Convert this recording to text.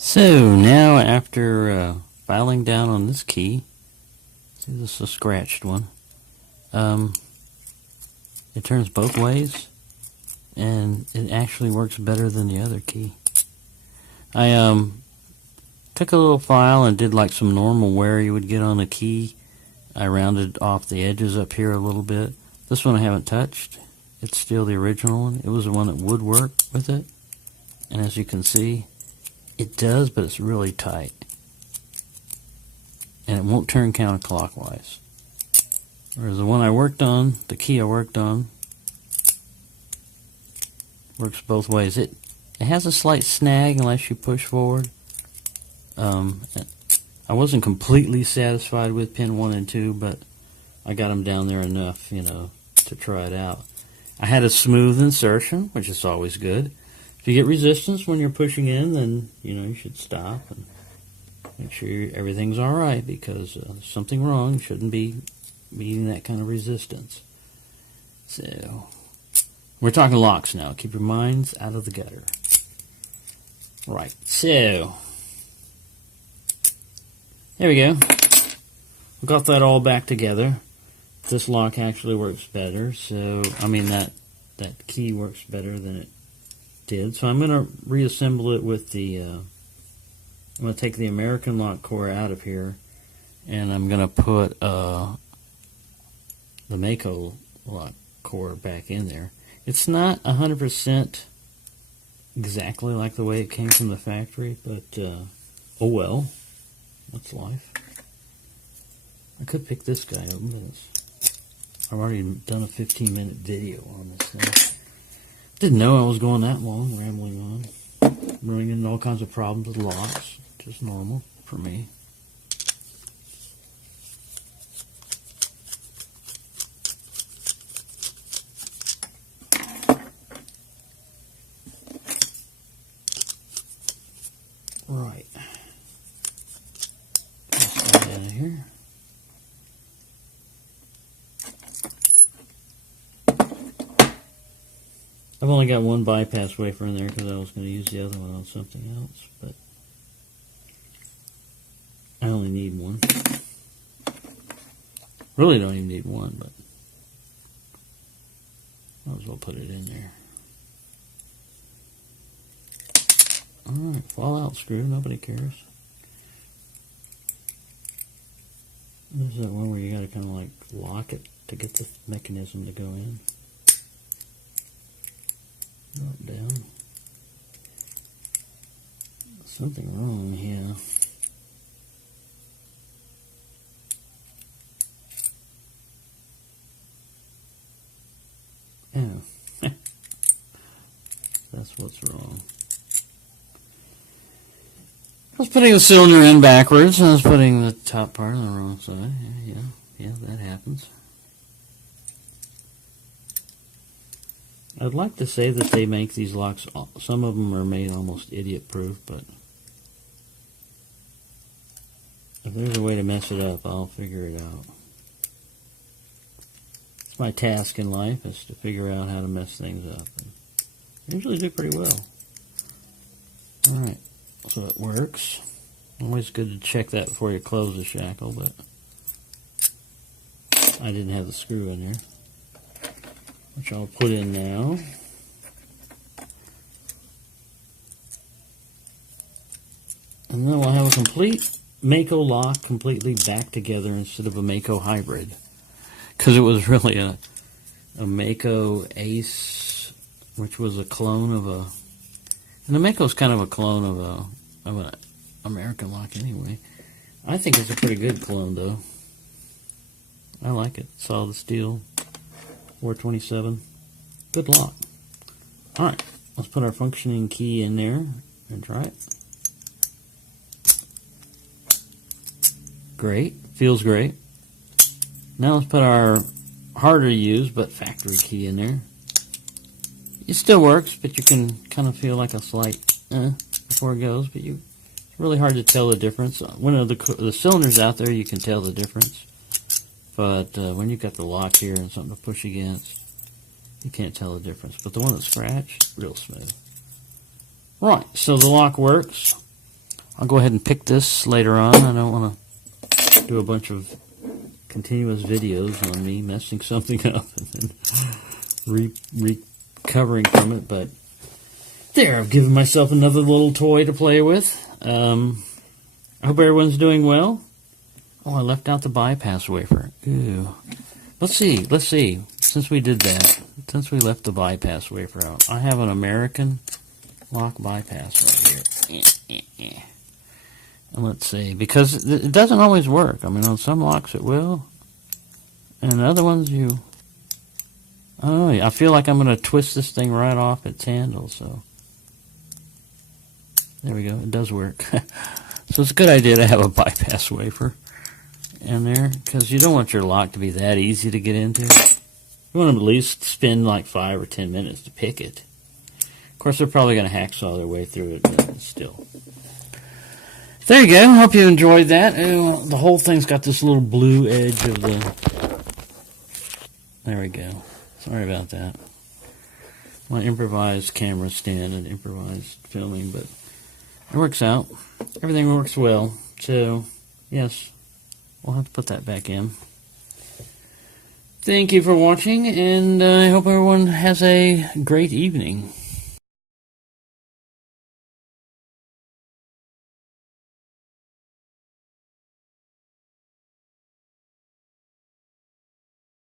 So now after filing down on this key, see this is a scratched one, it turns both ways and it actually works better than the other key. I took a little file and did like some normal wear you would get on a key. I rounded off the edges up here a little bit. This one I haven't touched. It's still the original one. It was the one that would work with it, and as you can see, it does, but it's really tight. And it won't turn counterclockwise. Whereas the one I worked on, the key I worked on, works both ways. It has a slight snag unless you push forward. I wasn't completely satisfied with pin 1 and 2, but I got them down there enough, to try it out. I had a smooth insertion, which is always good. If you get resistance when you're pushing in, then you should stop and make sure everything's all right, because there's something wrong. You shouldn't be meeting that kind of resistance. So we're talking locks now. Keep your minds out of the gutter. Right. So there we go. We got that all back together. This lock actually works better. So that key works better than it did. So I'm going to reassemble it with the I'm going to take the American lock core out of here, and I'm going to put the Mako lock core back in there. It's not 100% exactly like the way it came from the factory, but oh well, that's life. I could pick this guy up, but I've already done a 15-minute video on this thing. Didn't know I was going that long, rambling on, running into all kinds of problems with locks. Just normal for me. Right. Get that out of here. I've only got one bypass wafer in there because I was going to use the other one on something else, but I only need one. Really don't even need one, but might as well put it in there. Alright, fallout screw, nobody cares. This is that one where you got to kind of like lock it to get the mechanism to go in. Up, down. Something wrong here. Oh. That's what's wrong. I was putting the cylinder in backwards, and I was putting the top part on the wrong side. Yeah, that happens. I'd like to say that they make these locks, some of them are made almost idiot-proof, but if there's a way to mess it up, I'll figure it out. It's my task in life, is to figure out how to mess things up. And I usually do pretty well. Alright, so it works. Always good to check that before you close the shackle, but I didn't have the screw in there, which I'll put in now. And then we'll have a complete Mako lock completely back together instead of a Mako hybrid. Because it was really a Mako Ace, which was a clone of a... And the Mako's kind of a clone of an American lock anyway. I think it's a pretty good clone though. I like it. Solid steel. 427. Good lock. Alright, let's put our functioning key in there and try it. Great. Feels great. Now let's put our harder to use but factory key in there. It still works, but you can kind of feel like a slight before it goes, but it's really hard to tell the difference. When the cylinder's out there, you can tell the difference. But when you've got the lock here and something to push against, you can't tell the difference. But the one that's scratched, real smooth. Right, so the lock works. I'll go ahead and pick this later on. I don't want to do a bunch of continuous videos on me messing something up and then recovering from it, but there, I've given myself another little toy to play with. I hope everyone's doing well. Oh, I left out the bypass wafer. Ew. Let's see. Since we did that, since we left the bypass wafer out, I have an American lock bypass right here. And let's see, because it doesn't always work. I mean, on some locks it will, and other ones I feel like I'm going to twist this thing right off its handle, so there we go, it does work. So it's a good idea to have a bypass wafer in there, because you don't want your lock to be that easy to get into. You want to at least spend like 5 or 10 minutes to pick it. Of course, they're probably going to hacksaw their way through it, but still. There you go. Hope you enjoyed that. The whole thing's got this little blue edge of the... There we go. Sorry about that. My improvised camera stand and improvised filming, but it works out. Everything works well. So, yes, we'll have to put that back in. Thank you for watching, and I hope everyone has a great evening.